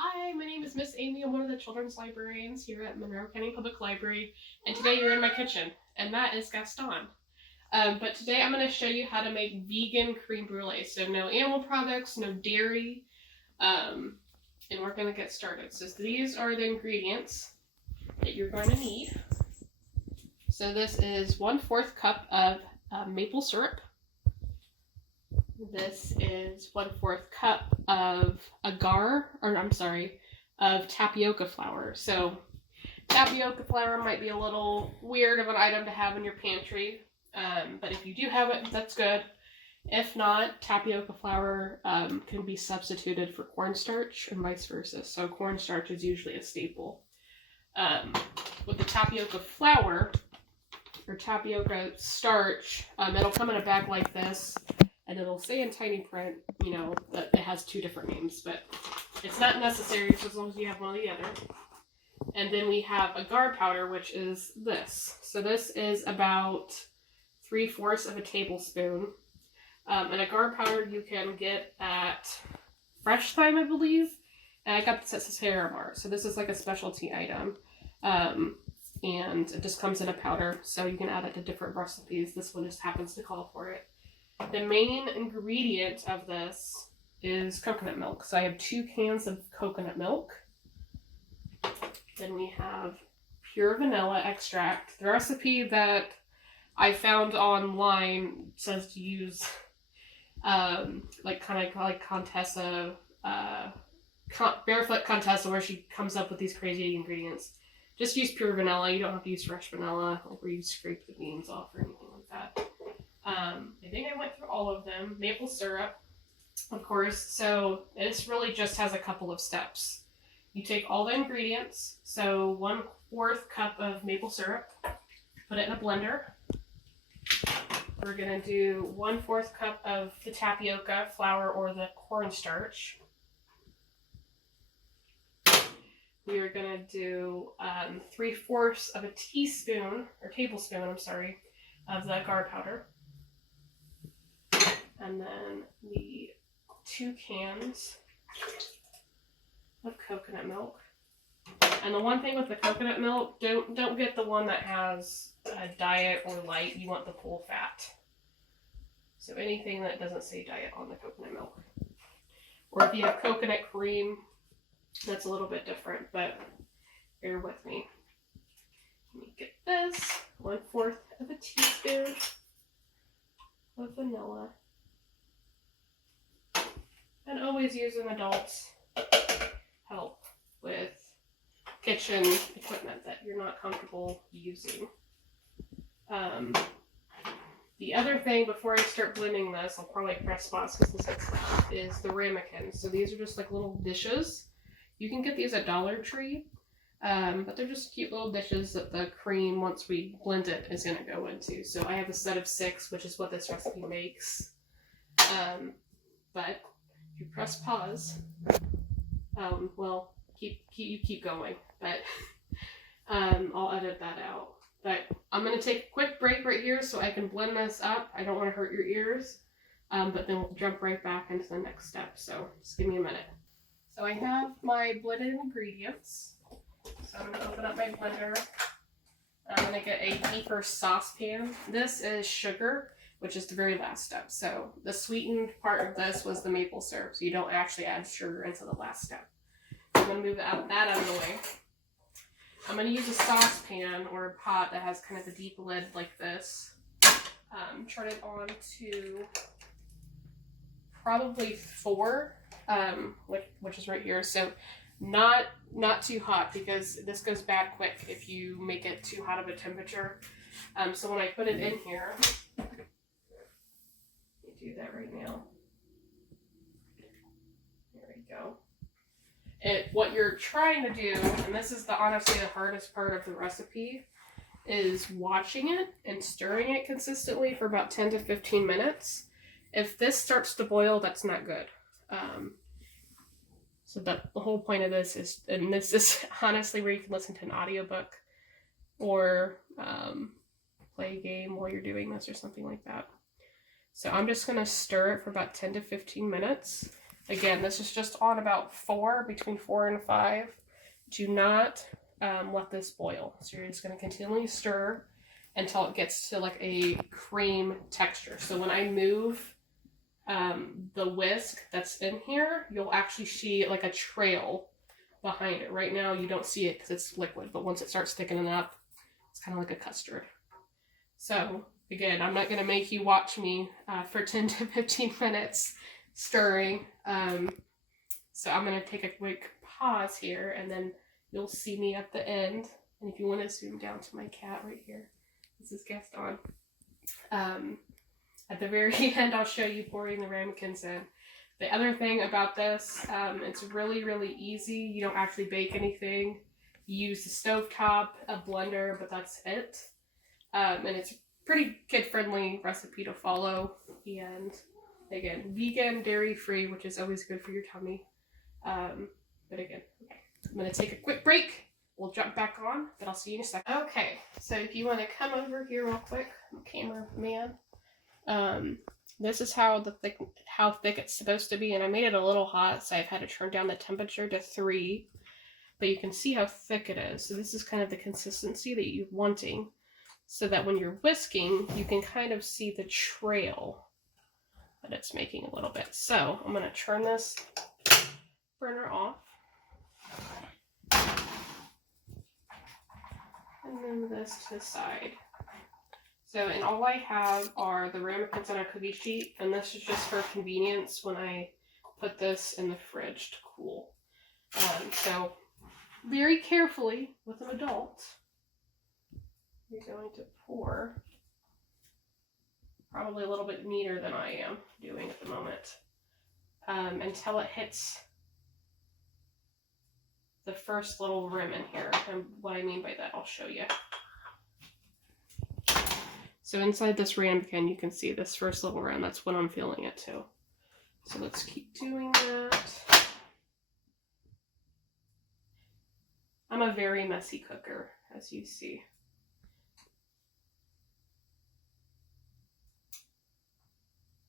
Hi, my name is Miss Amy. I'm one of the children's librarians here at Monroe County Public Library, and today you're in my kitchen, and that is Gaston. But today I'm going to show you how to make vegan creme brulee. So no animal products, no dairy, and we're going to get started. So these are the ingredients that you're going to need. So this is 1/4 cup of maple syrup. This is 1/4 cup of of tapioca flour. So tapioca flour might be a little weird of an item to have in your pantry, but if you do have it, that's good. If not, tapioca flour can be substituted for cornstarch and vice versa. So cornstarch is usually a staple. With the tapioca flour or tapioca starch, it'll come in a bag like this. And it'll say in tiny print, you know, that it has 2 different names, but it's not necessary as long as you have one or the other. And then we have agar powder, which is this. So this is about 3/4 of a tablespoon. And agar powder you can get at Fresh Thyme, I believe. And I got this at Sarah Bar. So this is like a specialty item. And it just comes in a powder, so you can add it to different recipes. This one just happens to call for it. The main ingredient of this is coconut milk. So I have 2 cans of coconut milk. Then we have pure vanilla extract. The recipe that I found online says to use like Contessa, Barefoot Contessa, where she comes up with these crazy ingredients. Just use pure vanilla. You don't have to use fresh vanilla, like where you scrape the beans off or anything like that. I think I went through all of them. Maple syrup, of course. So this really just has a couple of steps. You take all the ingredients. So 1/4 cup of maple syrup. Put it in a blender. We're going to do 1/4 cup of the tapioca flour or the cornstarch. We are going to do 3/4 of a tablespoon, of the agar powder. And then the 2 cans of coconut milk. And the one thing with the coconut milk, don't get the one that has diet or light. You want the full fat. So anything that doesn't say diet on the coconut milk. Or if you have coconut cream, that's a little bit different, but bear with me. Let me get this. 1/4 of a teaspoon of vanilla. And always use an adult's help with kitchen equipment that you're not comfortable using. The other thing, before I start blending this, I'll probably press pause because this gets loud, is the ramekins. So these are just like little dishes. You can get these at Dollar Tree, but they're just cute little dishes that the cream, once we blend it, is going to go into. So I have a set of 6, which is what this recipe makes. But if you press pause, keep going, but I'll edit that out. But I'm going to take a quick break right here so I can blend this up. I don't want to hurt your ears, but then we'll jump right back into the next step. So just give me a minute. So I have my blended ingredients. So I'm going to open up my blender. I'm going to get a deeper saucepan. This is sugar, which is the very last step. So the sweetened part of this was the maple syrup, so you don't actually add sugar into the last step. I'm going to move that out of the way. I'm going to use a saucepan or a pot that has kind of a deep lid like this. Turn it on to probably 4, which is right here. So not too hot, because this goes bad quick if you make it too hot of a temperature. So when I put it in here, let me do that right now. There we go. What you're trying to do, and this is honestly the hardest part of the recipe, is watching it and stirring it consistently for about 10 to 15 minutes. If this starts to boil, that's not good. So that the whole point of this is, and this is honestly where you can listen to an audiobook or play a game while you're doing this or something like that. So I'm just going to stir it for about 10 to 15 minutes. Again, this is just on about 4, between 4 and 5. Do not let this boil. So you're just going to continually stir until it gets to like a cream texture. So when I move the whisk that's in here, you'll actually see like a trail behind it. Right now you don't see it because it's liquid, but once it starts thickening up, it's kind of like a custard. So again, I'm not going to make you watch me for 10 to 15 minutes stirring. So I'm going to take a quick pause here, and then you'll see me at the end. And if you want to zoom down to my cat right here, this is Gaston. At the very end, I'll show you pouring the ramekins in. The other thing about this, it's really, really easy. You don't actually bake anything. You use the stovetop, a blender, but that's it. And it's a pretty kid-friendly recipe to follow. And again, vegan, dairy-free, which is always good for your tummy. But again, okay. I'm going to take a quick break. We'll jump back on, but I'll see you in a second. Okay, so if you want to come over here real quick, cameraman. This is how thick it's supposed to be, and I made it a little hot, so I've had to turn down the temperature to 3. But you can see how thick it is. So this is kind of the consistency that you're wanting, so that when you're whisking, you can kind of see the trail that it's making a little bit. So I'm going to turn this burner off and move this to the side. So, and all I have are the ramekins on a cookie sheet, and this is just for convenience when I put this in the fridge to cool. So, very carefully with an adult, you're going to pour, probably a little bit neater than I am doing at the moment, until it hits the first little rim in here. And what I mean by that, I'll show you. So inside this ramekin, you can see this first little rim. That's what I'm filling it to. So let's keep doing that. I'm a very messy cooker, as you see.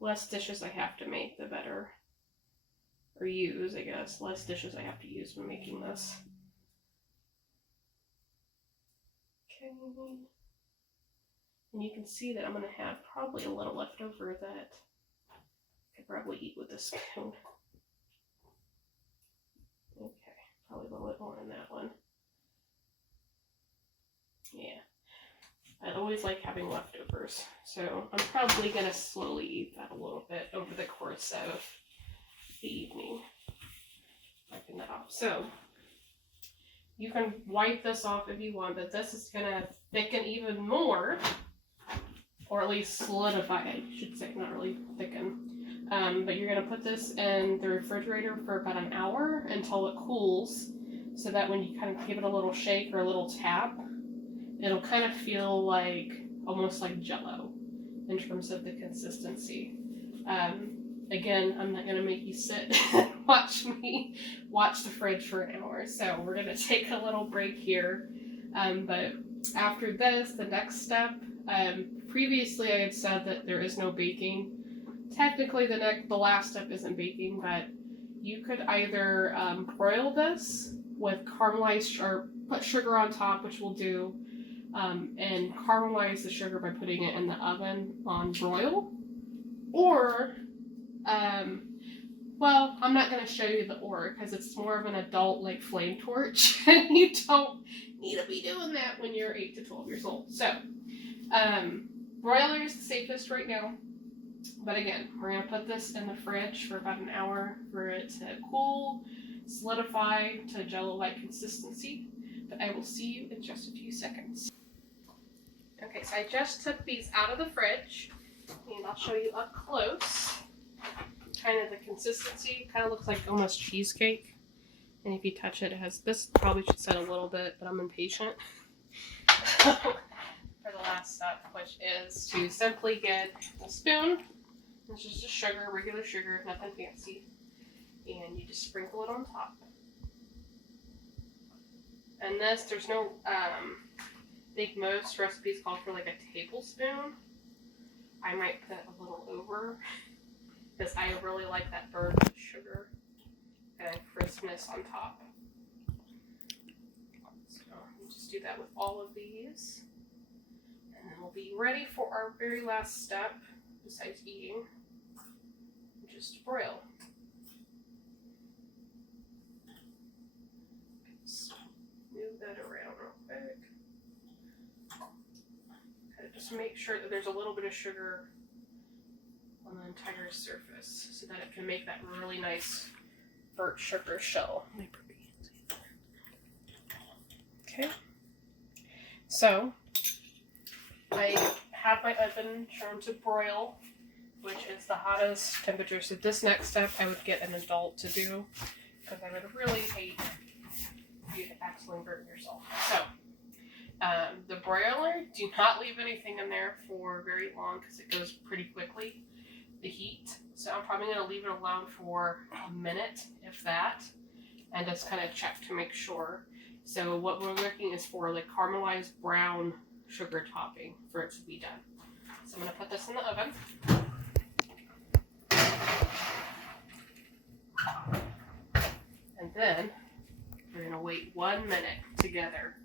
Less dishes I have to make, the better. Or use, I guess. Less dishes I have to use when making this. Okay. And you can see that I'm going to have probably a little left over that I could probably eat with a spoon. Okay, probably a little bit more in that one. Yeah, I always like having leftovers, so I'm probably going to slowly eat that a little bit over the course of the evening. Wiping that off. So, you can wipe this off if you want, but this is going to thicken even more. Or at least solidify, I should say, not really thicken. But you're going to put this in the refrigerator for about an hour until it cools, so that when you kind of give it a little shake or a little tap, it'll kind of feel like, almost like Jell-O in terms of the consistency. Again, I'm not going to make you sit and watch the fridge for an hour, so we're going to take a little break here. But after this, the next step, previously I had said that there is no baking. Technically, the last step isn't baking, but you could either broil this with caramelized, or put sugar on top, which we'll do, and caramelize the sugar by putting it in the oven on broil, or well, I'm not going to show you the because it's more of an adult like flame torch, and you don't need to be doing that when you're 8 to 12 years old. So, broiler is the safest right now, but again, we're going to put this in the fridge for about an hour for it to cool, solidify to Jell-O-like consistency, but I will see you in just a few seconds. Okay, so I just took these out of the fridge, and I'll show you up close. Kind of the consistency, kind of looks like almost cheesecake, and if you touch it, it has, this probably should set a little bit, but I'm impatient. For the last step, which is to simply get a spoon. It's just a sugar, regular sugar, nothing fancy, and you just sprinkle it on top. And this, there's no, I think most recipes call for like a tablespoon. I might put a little over, because I really like that burnt sugar and crispness on top. So we'll just do that with all of these. And then we'll be ready for our very last step, besides eating, which is to broil. Just move that around real quick. Okay, just make sure that there's a little bit of sugar on the entire surface so that it can make that really nice burnt sugar shell. Okay, so I have my oven turned to broil, which is the hottest temperature. So this next step I would get an adult to do, because I would really hate you to accidentally burn yourself. So the broiler, do not leave anything in there for very long because it goes pretty quickly, the heat. So I'm probably going to leave it alone for a minute, if that, and just kind of check to make sure. So what we're looking is for the caramelized brown sugar topping for it to be done. So I'm going to put this in the oven. And then we're going to wait 1 minute together.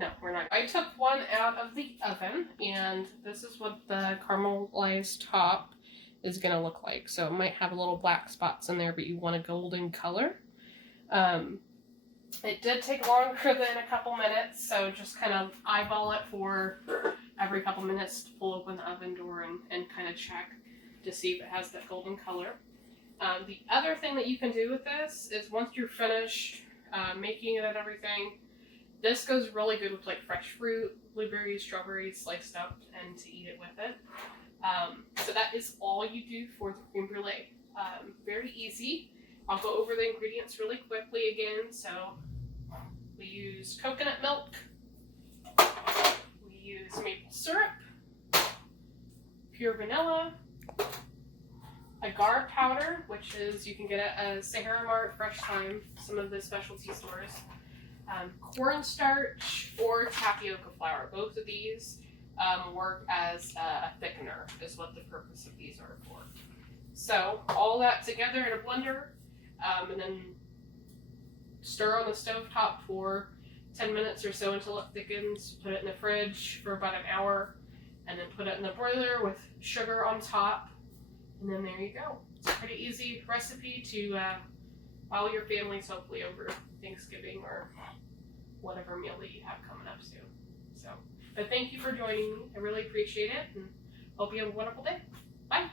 No, we're not. I took one out of the oven, and this is what the caramelized top is going to look like. So it might have a little black spots in there, but you want a golden color. It did take longer than a couple minutes, so just kind of eyeball it for every couple minutes to pull open the oven door and kind of check to see if it has that golden color. The other thing that you can do with this is once you're finished making it and everything, this goes really good with like fresh fruit, blueberries, strawberries sliced up, and to eat it with it. So that is all you do for the creme brulee. Very easy. I'll go over the ingredients really quickly again. So we use coconut milk, we use maple syrup, pure vanilla, agar powder, which is you can get at Sahara Mart, Fresh Thyme, some of the specialty stores, cornstarch or tapioca flour. Both of these work as a thickener, is what the purpose of these are for. So all that together in a blender, and then stir on the stove top for 10 minutes or so until it thickens. Put it in the fridge for about an hour, and then put it in the broiler with sugar on top, and then there you go. It's a pretty easy recipe to wow your families, hopefully over Thanksgiving or whatever meal that you have coming up soon. So, but thank you for joining me. I really appreciate it, and hope you have a wonderful day. Bye.